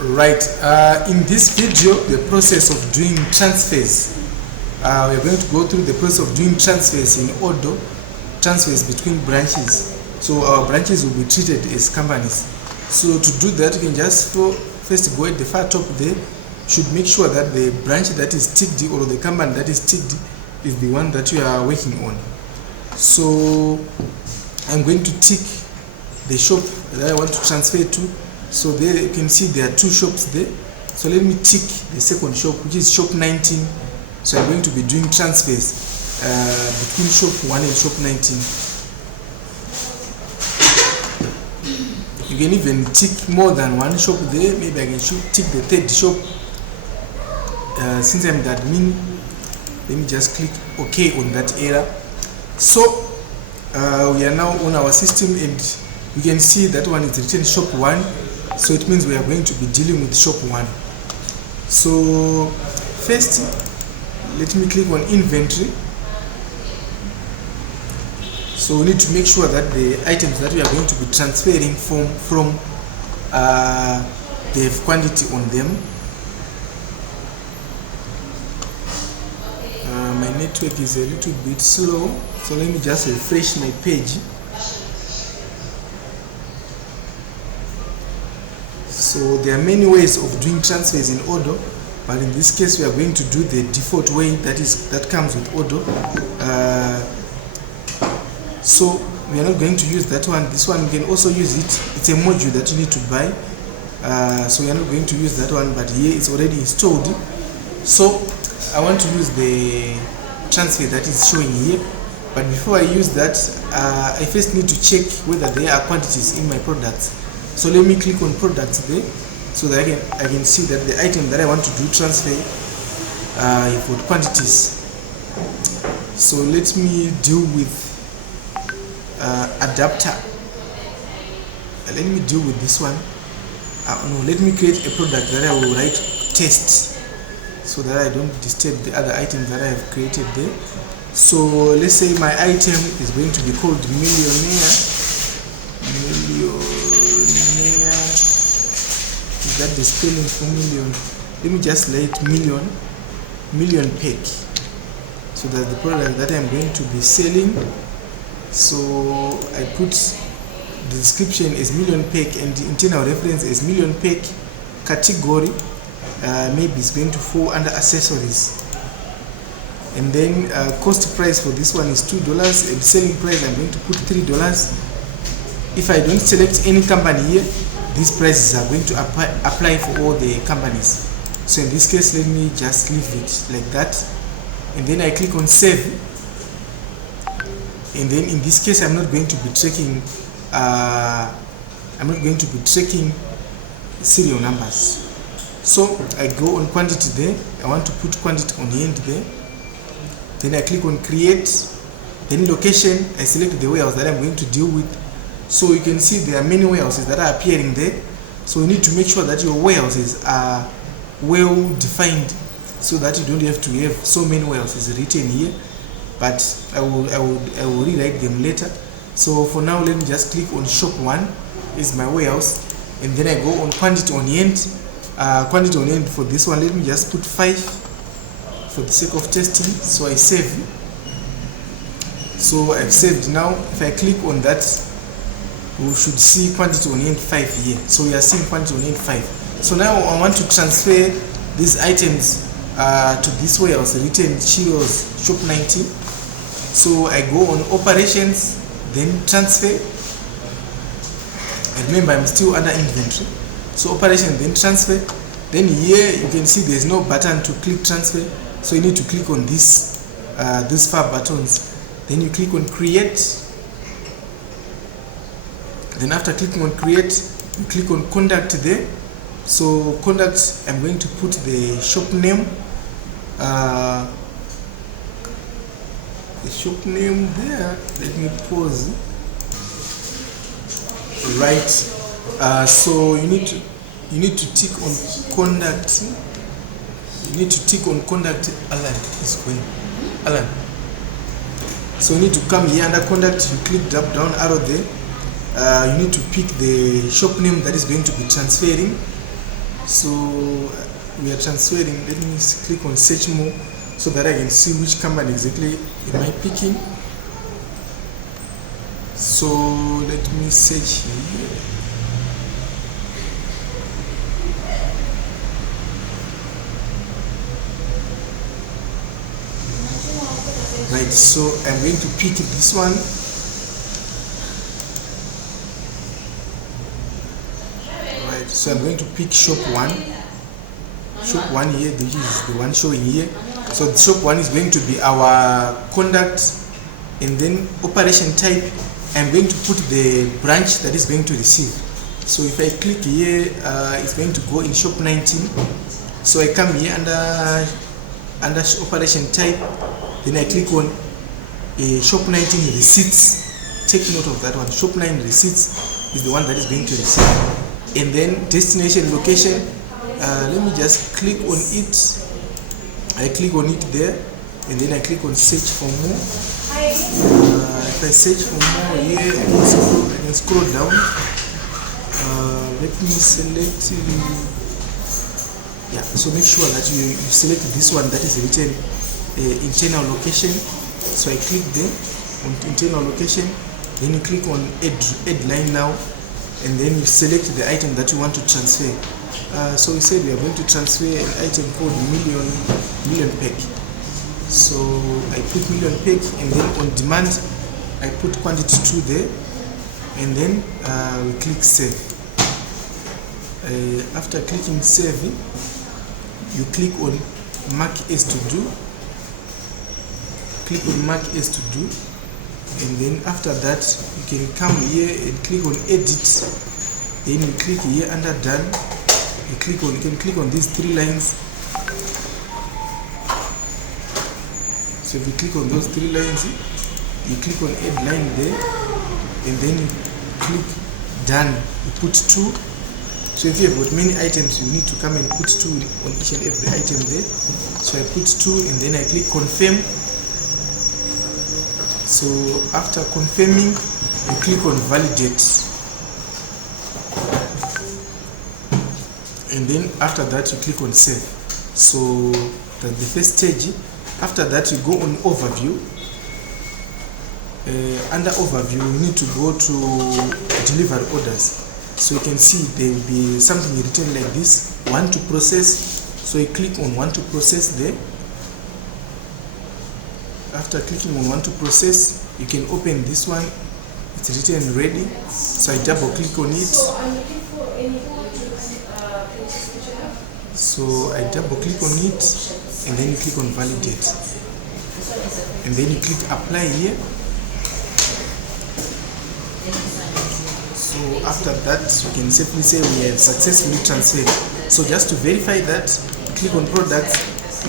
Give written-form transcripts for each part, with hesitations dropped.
Right, in this video, the process of doing transfers, we are going to go through the process of doing transfers in Odoo, transfers between branches. So our branches will be treated as companies. So to do that, you can just first go at the far top there. You should make sure that the branch that is ticked or the company that is ticked is the one that you are working on. So I'm going to tick the shop that I want to transfer to. So there you can see there are two shops there. So let me tick the second shop, which is shop 19. So I'm going to be doing transfers between shop 1 and shop 19. You can even tick more than one shop there. Maybe I can tick the third shop. Since I'm the admin, let me just click OK on that area. So we are now on our system, and you can see that one is written shop 1. So it means we are going to be dealing with shop 1. So first, let me click on inventory. So we need to make sure that the items that we are going to be transferring from they have quantity on them. My network is a little bit slow, so let me just refresh my page. So there are many ways of doing transfers in Odoo, but in this case we are going to do the default way that comes with Odoo. So we are not going to use that one. This one we can also use it. It's a module that you need to buy. So we are not going to use that one, but here it's already installed. So I want to use the transfer that is showing here. But before I use that, I first need to check whether there are quantities in my products. So let me click on products there, so that I can see that the item that I want to do transfer for quantities. So let me deal with adapter. Let me deal with this one. No, let me create a product that I will write test, so that I don't disturb the other items that I have created there. So let's say my item is going to be called millionaire. Is that the spelling for million? Let me just write million pack. So that's the product that I'm going to be selling. So I put the description as million pack and the internal reference as million pack. Category maybe it's going to fall under accessories. And then cost price for this one is $2, and selling price I'm going to put $3. If I don't select any company here, these prices are going to apply for all the companies. So in this case, let me just leave it like that, and then I click on save. And then in this case, I'm not going to be tracking serial numbers. So I go on quantity there. I want to put quantity on the end there. Then I click on create. Then location, I select the warehouse that I'm going to deal with. So you can see there are many warehouses that are appearing there. So you need to make sure that your warehouses are well defined, so that you don't have to have so many warehouses written here. But I will rewrite them later. So for now, let me just click on shop 1 is my warehouse, and then I go on quantity on the end. Quantity on the end for this one, let me just put 5 for the sake of testing. So I save. So I've saved. Now if I click on that, we should see quantity on end 5 here. So we are seeing quantity on end 5. So now I want to transfer these items to this warehouse written Cheetos shop 19. So I go on operations, then transfer. And remember, I'm still under inventory. So operation, then transfer. Then here you can see there's no button to click transfer. So you need to click on these 5 buttons. Then you click on create. Then after clicking on create, you click on contact there. So contact, I'm going to put the shop name. The shop name there. Let me pause. Right. So you need to tick on contact. You need to tick on contact. Alan is going. Alan. So you need to come here under contact. You click drop down arrow there. You need to pick the shop name that is going to be transferring. So we are transferring. Let me click on search more so that I can see which company exactly am I picking. So let me search here. Right, so I'm going to pick this one. Right, so I'm going to pick shop 1. Shop 1 here, this is the one showing here. So the shop 1 is going to be our contact, and then operation type, I'm going to put the branch that is going to receive. So if I click here, it's going to go in shop 19. So I come here under operation type, then I click on shop 19 receipts. Take note of that one. Shop 9 receipts is the one that is going to receive. And then destination location, let me just click on it. I click on it there, and then I click on search for more. If I search for more here, I can scroll down. Let me select. Yeah, so make sure that you select this one that is written internal location. So I click there on internal location, then you click on add line now, and then you select the item that you want to transfer. So we said we are going to transfer an item called million pack. So I put million pack, and then on demand I put quantity 2 there, and then we click save. After clicking save, you click on mark as to do. Click on mark as to do, and then after that you can come here and click on edit. Then you click here under done. You can click on these 3 lines. So if you click on those 3 lines, you click on add line there, and then you click done. You put 2. So if you have got many items, you need to come and put 2 on each and every item there. So I put 2, and then I click confirm. So after confirming, you click on validate, and then after that you click on save. So that's the first stage. After that you go on overview. Under overview you need to go to delivery orders. So you can see there will be something written like this, 1 to process. So you click on 1 to process there. After clicking on 1 to process, you can open this one. It's written ready. So I double click on it. So I'm looking for any So I double click on it, and then you click on validate, and then you click apply here. So after that, you can safely say we have successfully transferred. So just to verify that, click on products,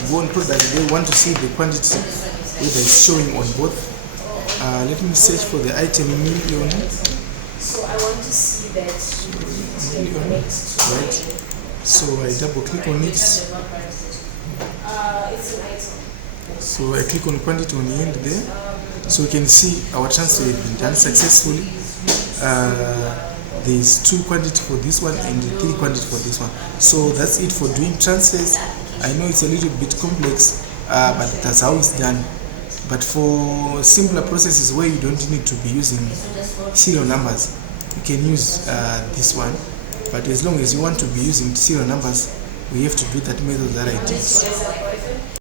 go on products. They want to see the quantity whether it's showing on both. Let me search for the item million. So I want to see that million, right? So I double click on it. It's an item. So I click on quantity on the end there. So you can see our transfer has been done successfully. There's 2 quantity for this one and 3 quantity for this one. So that's it for doing transfers. I know it's a little bit complex, but that's how it's done. But for simpler processes where you don't need to be using serial numbers, you can use this one. But as long as you want to be using serial numbers, we have to do that method that I did.